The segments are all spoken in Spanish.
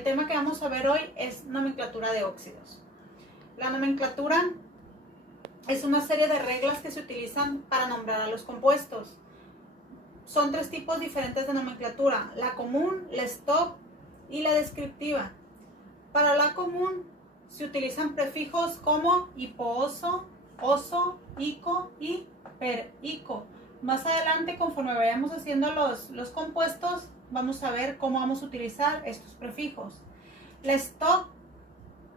El tema que vamos a ver hoy es nomenclatura de óxidos. La nomenclatura es una serie de reglas que se utilizan para nombrar a los compuestos. Son tres tipos diferentes de nomenclatura: la común, la stock y la descriptiva. Para la común se utilizan prefijos como hipooso, oso, ico y perico. Más adelante, conforme vayamos haciendo los compuestos, vamos a ver cómo vamos a utilizar estos prefijos. La stock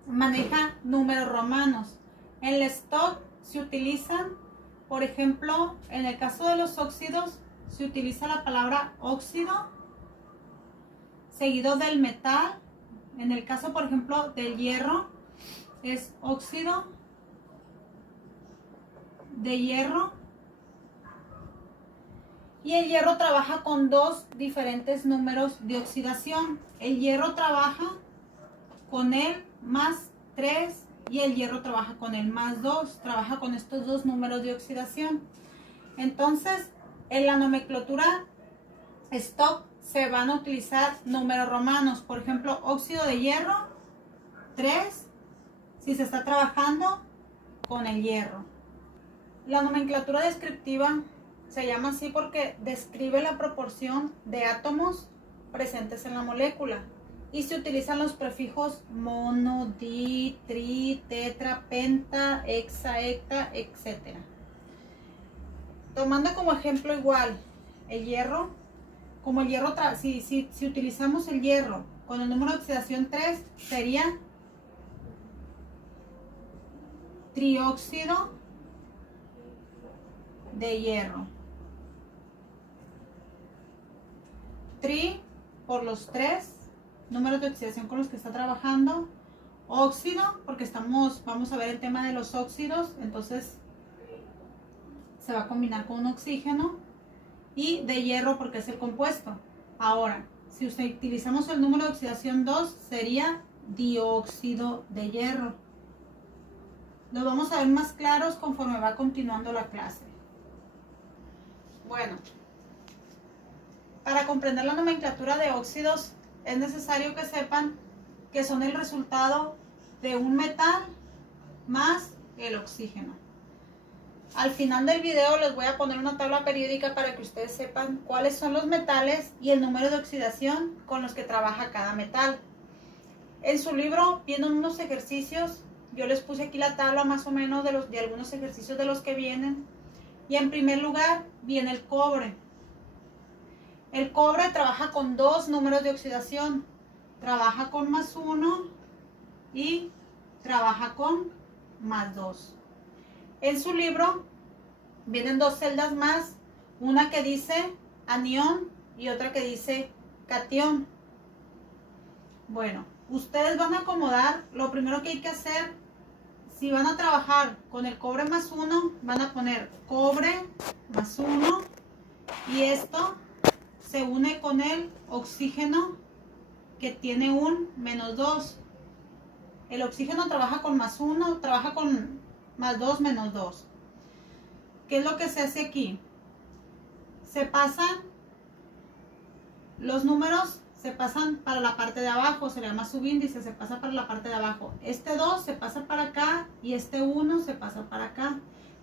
maneja números romanos. En la stock se utilizan, por ejemplo, en el caso de los óxidos, se utiliza la palabra óxido seguido del metal. En el caso, por ejemplo, del hierro, es óxido de hierro. Y el hierro trabaja con dos diferentes números de oxidación. El hierro trabaja con el +3 y el hierro trabaja con el +2. Trabaja con estos dos números de oxidación. Entonces, en la nomenclatura stock se van a utilizar números romanos. Por ejemplo, óxido de hierro, 3, si se está trabajando con el hierro. La nomenclatura descriptiva se llama así porque describe la proporción de átomos presentes en la molécula y se utilizan los prefijos mono, di, tri, tetra, penta, hexa, hecta, etc. Tomando como ejemplo igual el hierro, como el hierro, si utilizamos el hierro con el número de oxidación 3, sería trióxido de hierro. Tri por los 3 números de oxidación con los que está trabajando. Óxido, porque vamos a ver el tema de los óxidos, entonces se va a combinar con un oxígeno. Y de hierro porque es el compuesto. Ahora, si utilizamos el número de oxidación 2, sería dióxido de hierro. Lo vamos a ver más claros conforme va continuando la clase. Bueno, para comprender la nomenclatura de óxidos es necesario que sepan que son el resultado de un metal más el oxígeno. Al final del video les voy a poner una tabla periódica para que ustedes sepan cuáles son los metales y el número de oxidación con los que trabaja cada metal. En su libro vienen unos ejercicios. Yo les puse aquí la tabla más o menos de algunos ejercicios de los que vienen. Y en primer lugar viene el cobre. El cobre trabaja con dos números de oxidación. Trabaja con +1 y trabaja con +2. En su libro vienen dos celdas más, una que dice anión y otra que dice catión. Bueno, ustedes van a acomodar, lo primero que hay que hacer, si van a trabajar con el cobre +1, van a poner cobre +1 y esto se une con el oxígeno que tiene un -2. El oxígeno trabaja con +1, trabaja con +2, -2. ¿Qué es lo que se hace aquí? Se pasan los números, se pasan para la parte de abajo, se le llama subíndice, se pasa para la parte de abajo. Este 2 se pasa para acá y este 1 se pasa para acá,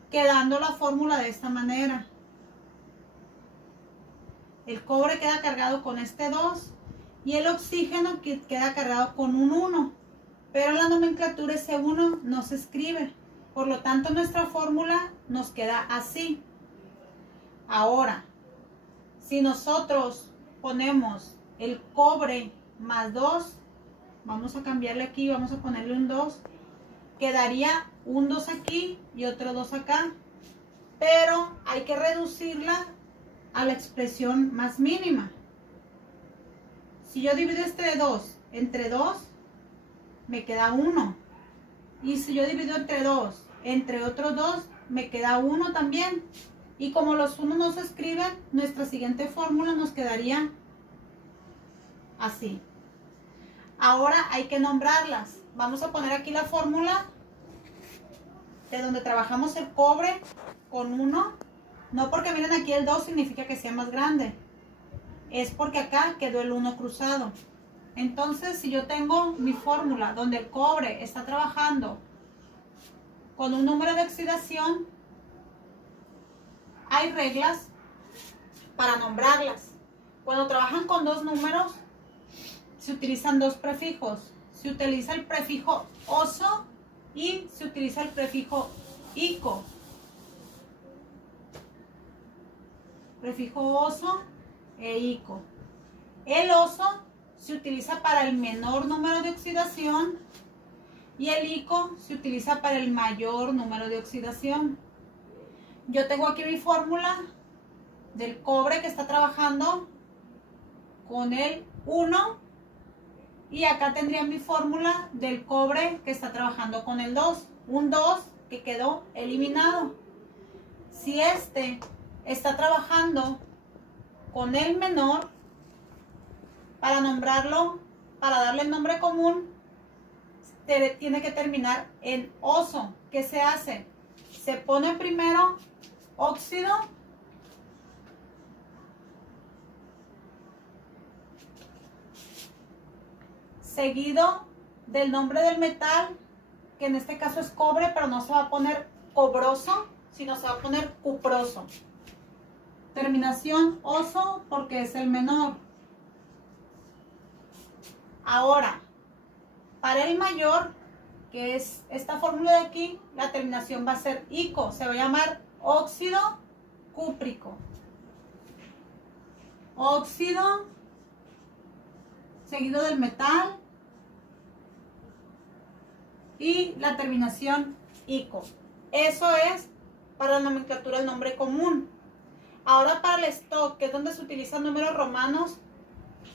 quedando la fórmula de esta manera. El cobre queda cargado con este 2 y el oxígeno queda cargado con un 1, pero en la nomenclatura ese 1 no se escribe. Por lo tanto, nuestra fórmula nos queda así. Ahora, si nosotros ponemos el cobre +2, vamos a cambiarle aquí, vamos a ponerle un 2, quedaría un 2 aquí y otro 2 acá, pero hay que reducirla a la expresión más mínima. Si yo divido este 2 entre 2, me queda 1. Y si yo divido entre 2 entre otros 2, me queda 1 también. Y como los 1 no se escriben, nuestra siguiente fórmula nos quedaría así. Ahora hay que nombrarlas. Vamos a poner aquí la fórmula de donde trabajamos el cobre con 1. No porque miren aquí el 2 significa que sea más grande. Es porque acá quedó el 1 cruzado. Entonces, si yo tengo mi fórmula donde el cobre está trabajando con un número de oxidación, hay reglas para nombrarlas. Cuando trabajan con dos números, se utilizan dos prefijos. Se utiliza el prefijo oso y se utiliza el prefijo ico. Prefijo oso e ico. El oso se utiliza para el menor número de oxidación y el ico se utiliza para el mayor número de oxidación. Yo tengo aquí mi fórmula del cobre que está trabajando con el 1 y acá tendría mi fórmula del cobre que está trabajando con el 2. Un 2 que quedó eliminado. Si este está trabajando con el menor, para nombrarlo, para darle el nombre común, tiene que terminar en oso. ¿Qué se hace? Se pone primero óxido seguido del nombre del metal, que en este caso es cobre, pero no se va a poner cobroso, sino se va a poner cuproso. Terminación oso porque es el menor. Ahora, para el mayor, que es esta fórmula de aquí, la terminación va a ser ico, se va a llamar óxido cúprico. Óxido seguido del metal y la terminación ico. Eso es para la nomenclatura del nombre común. Ahora para el stock, que es donde se utilizan números romanos,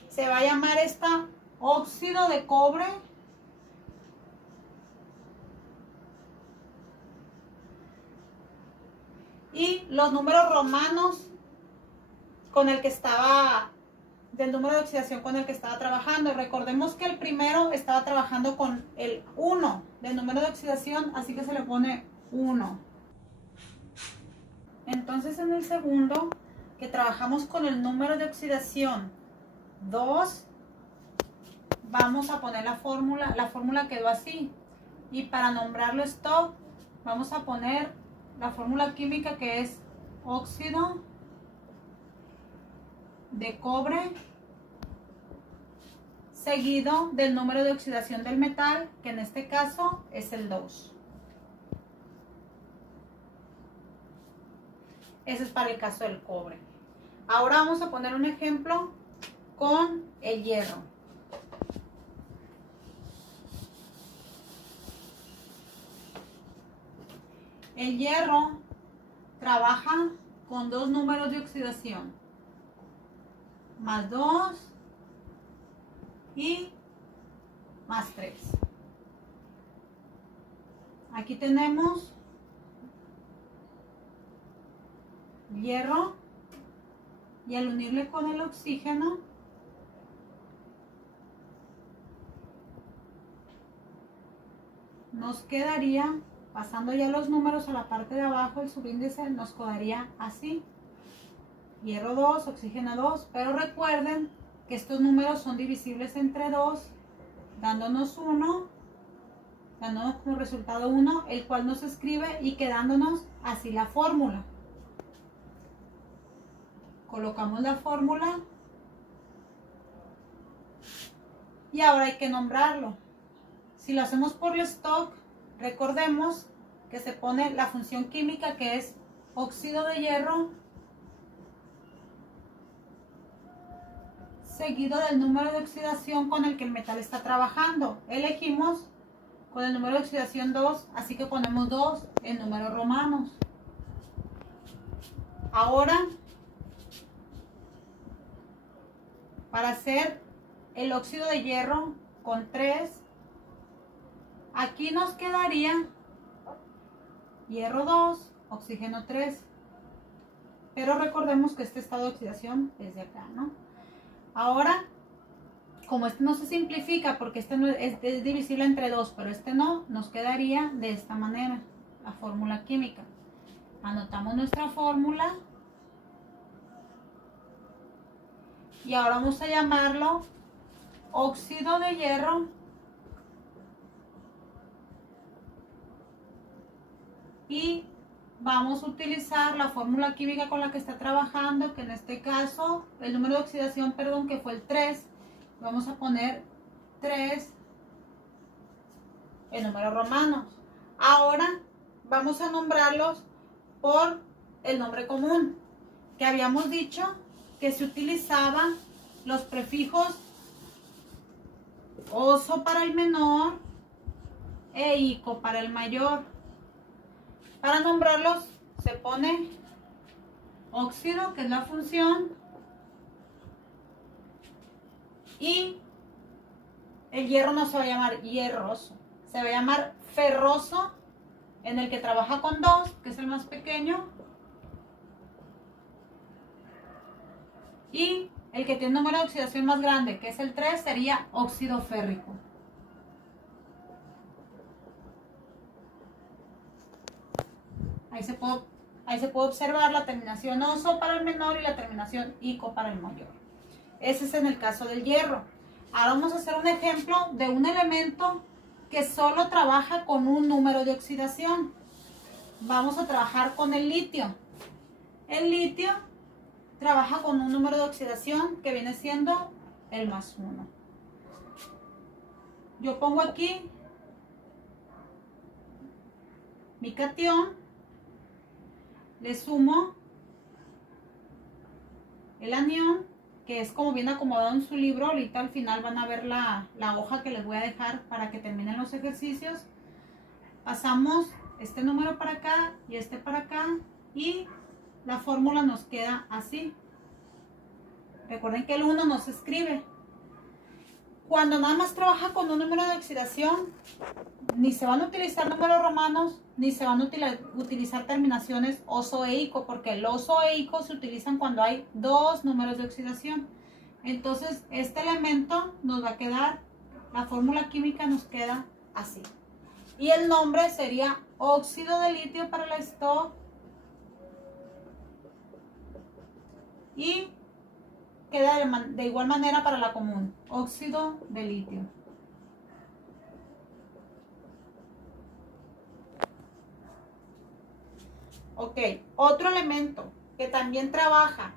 se va a llamar esta óxido de cobre y los números romanos con el que estaba, del número de oxidación con el que estaba trabajando. Recordemos que el primero estaba trabajando con el 1 del número de oxidación, así que se le pone 1. Entonces en el segundo, que trabajamos con el número de oxidación 2, vamos a poner la fórmula quedó así. Y para nombrarlo stock, vamos a poner la fórmula química que es óxido de cobre seguido del número de oxidación del metal, que en este caso es el 2. Ese es para el caso del cobre. Ahora vamos a poner un ejemplo con el hierro. El hierro trabaja con dos números de oxidación, más 2 y más 3. Aquí tenemos hierro y al unirle con el oxígeno nos quedaría, pasando ya los números a la parte de abajo, el subíndice nos quedaría así: hierro 2, oxígeno 2, pero recuerden que estos números son divisibles entre 2, dándonos 1, dándonos como resultado 1, el cual nos escribe y quedándonos así la fórmula. Colocamos la fórmula y ahora hay que nombrarlo. Si lo hacemos por el stock, recordemos que se pone la función química que es óxido de hierro seguido del número de oxidación con el que el metal está trabajando. Elegimos con el número de oxidación 2, así que ponemos 2 en números romanos. Ahora, para hacer el óxido de hierro con 3, aquí nos quedaría hierro 2, oxígeno 3. Pero recordemos que este estado de oxidación es de acá, ¿no? Ahora, como este no se simplifica porque este no es divisible entre 2, pero este no, nos quedaría de esta manera la fórmula química. Anotamos nuestra fórmula y ahora vamos a llamarlo óxido de hierro y vamos a utilizar la fórmula química con la que está trabajando, que en este caso, el número de oxidación, perdón, que fue el 3. Vamos a poner 3 en números romanos. Ahora vamos a nombrarlos por el nombre común, que habíamos dicho que se utilizaban los prefijos oso para el menor e ico para el mayor. Para nombrarlos se pone óxido, que es la función, y el hierro no se va a llamar hierroso, se va a llamar ferroso, en el que trabaja con 2, que es el más pequeño, y el que tiene un número de oxidación más grande, que es el 3, sería óxido férrico. Ahí se puede observar la terminación oso para el menor y la terminación ico para el mayor. Ese es en el caso del hierro. Ahora vamos a hacer un ejemplo de un elemento que solo trabaja con un número de oxidación. Vamos a trabajar con el litio. El litio trabaja con un número de oxidación que viene siendo el +1. Yo pongo aquí mi catión, le sumo el anión, que es como viene acomodado en su libro. Ahorita al final van a ver la hoja que les voy a dejar para que terminen los ejercicios. Pasamos este número para acá y este para acá y la fórmula nos queda así. Recuerden que el 1 no se escribe. Cuando nada más trabaja con un número de oxidación, ni se van a utilizar números romanos, ni se van a utilizar terminaciones oso e ico, porque el oso e ico se utilizan cuando hay 2 números de oxidación. Entonces, este elemento nos va a quedar, la fórmula química nos queda así. Y el nombre sería óxido de litio para la stock y queda de igual manera para la común, óxido de litio. Ok, otro elemento que también trabaja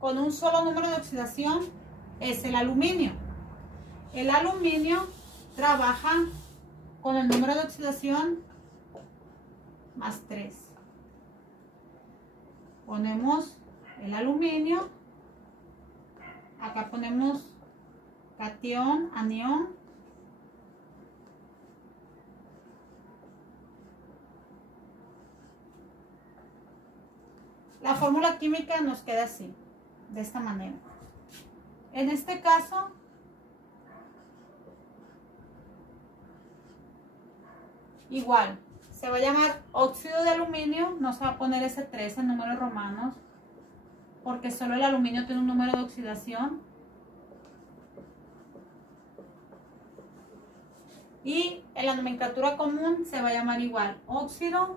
con un solo número de oxidación es el aluminio. El aluminio trabaja con el número de oxidación +3. Ponemos el aluminio. Acá ponemos catión, anión. La fórmula química nos queda así, de esta manera. En este caso, igual, se va a llamar óxido de aluminio, no se va a poner ese 3 en números romanos, porque solo el aluminio tiene un número de oxidación. Y en la nomenclatura común se va a llamar igual, óxido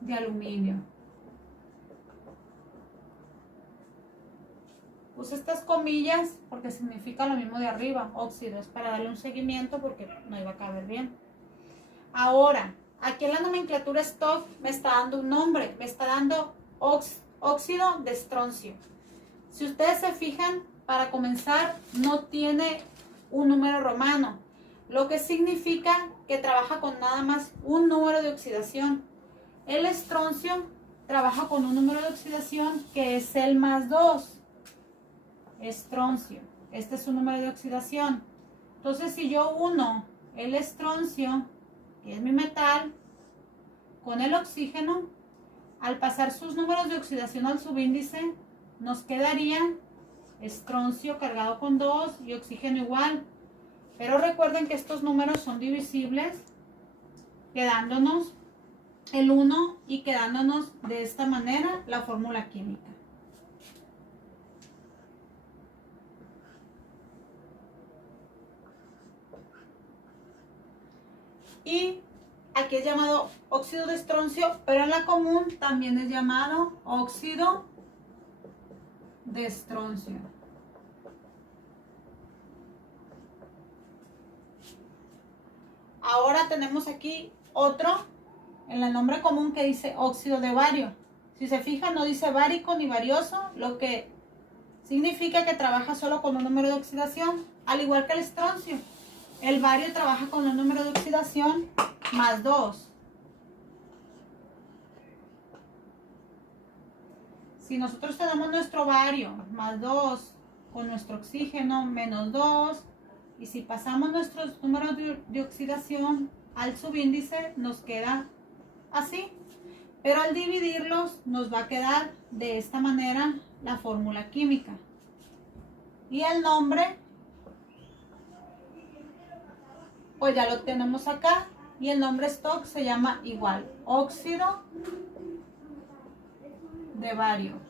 de aluminio. Puse estas comillas porque significa lo mismo de arriba, óxido, es para darle un seguimiento porque no iba a caber bien. Ahora, aquí en la nomenclatura stock me está dando un nombre, me está dando óxido de estroncio. Si ustedes se fijan, para comenzar no tiene un número romano, lo que significa que trabaja con nada más un número de oxidación. El estroncio trabaja con un número de oxidación que es el +2. Estroncio, este es su número de oxidación. Entonces, si yo uno el estroncio, que es mi metal, con el oxígeno, al pasar sus números de oxidación al subíndice, nos quedaría estroncio cargado con 2 y oxígeno igual. Pero recuerden que estos números son divisibles, quedándonos el 1 y quedándonos de esta manera la fórmula química. Y aquí es llamado óxido de estroncio, pero en la común también es llamado óxido de estroncio. Ahora tenemos aquí otro en el nombre común que dice óxido de bario. Si se fijan, no dice bárico ni barioso, lo que significa que trabaja solo con un número de oxidación, al igual que el estroncio. El bario trabaja con un número de oxidación más 2. Si nosotros tenemos nuestro bario más 2 con nuestro oxígeno menos 2, y si pasamos nuestros números de oxidación al subíndice, nos queda así. Pero al dividirlos nos va a quedar de esta manera la fórmula química. Y el nombre, pues ya lo tenemos acá. Y el nombre stock se llama igual, óxido de bario.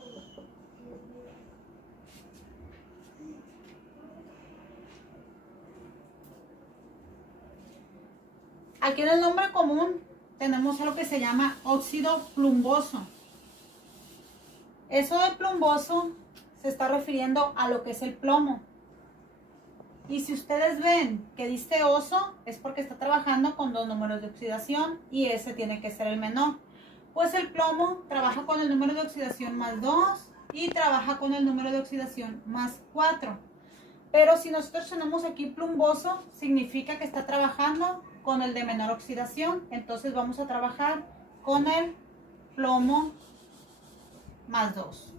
Aquí en el nombre común tenemos algo que se llama óxido plumboso. Eso de plumboso se está refiriendo a lo que es el plomo. Y si ustedes ven que dice oso, es porque está trabajando con 2 números de oxidación y ese tiene que ser el menor. Pues el plomo trabaja con el número de oxidación más 2 y trabaja con el número de oxidación más 4. Pero si nosotros tenemos aquí plumboso, significa que está trabajando con el de menor oxidación. Entonces vamos a trabajar con el plomo más 2.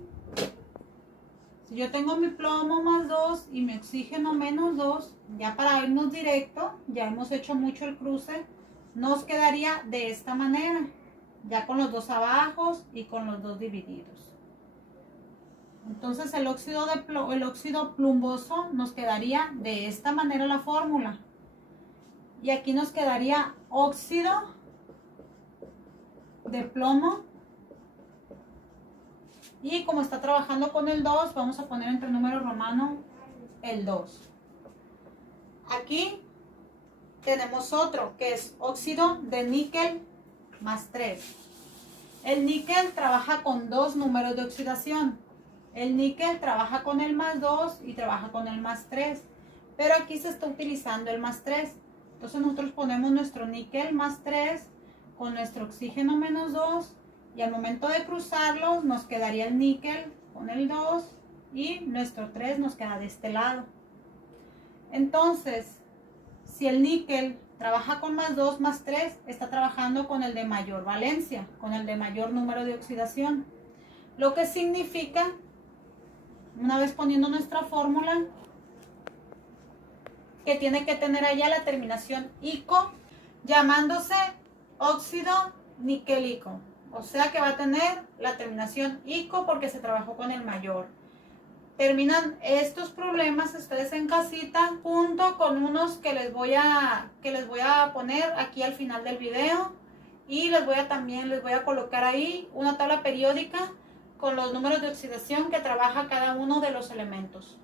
Si yo tengo mi plomo más 2 y mi oxígeno menos 2, ya para irnos directo, ya hemos hecho mucho el cruce, nos quedaría de esta manera, ya con los 2 abajo y con los 2 divididos. Entonces el óxido plumboso nos quedaría de esta manera la fórmula. Y aquí nos quedaría óxido de plomo. Y como está trabajando con el 2, vamos a poner entre número romano el 2. Aquí tenemos otro que es óxido de níquel más 3. El níquel trabaja con 2 números de oxidación. El níquel trabaja con el más 2 y trabaja con el más 3. Pero aquí se está utilizando el más 3. Entonces nosotros ponemos nuestro níquel más 3 con nuestro oxígeno menos 2 y al momento de cruzarlos nos quedaría el níquel con el 2 y nuestro 3 nos queda de este lado. Entonces, si el níquel trabaja con más 2 más 3, está trabajando con el de mayor valencia, con el de mayor número de oxidación. Lo que significa, una vez poniendo nuestra fórmula, que tiene que tener allá la terminación ico, llamándose óxido niquelico. O sea que va a tener la terminación ico porque se trabajó con el mayor. Terminan estos problemas ustedes en casita junto con unos que les voy a poner aquí al final del video. Y les voy a colocar ahí una tabla periódica con los números de oxidación que trabaja cada uno de los elementos.